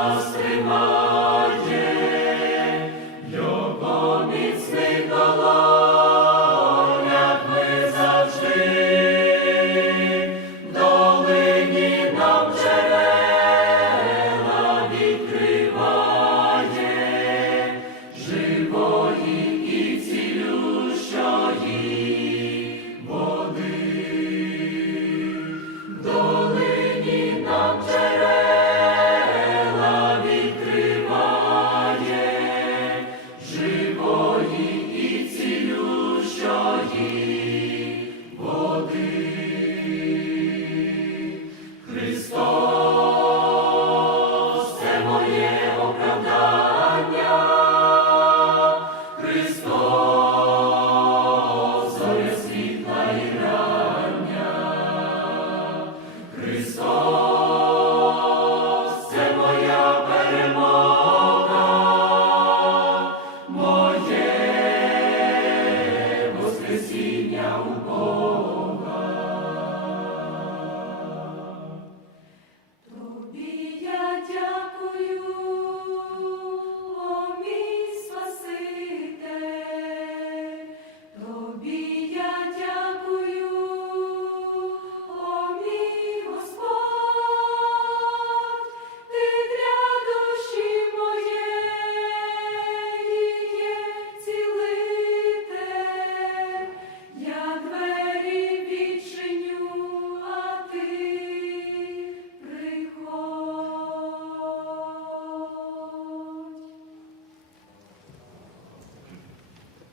aos Amen.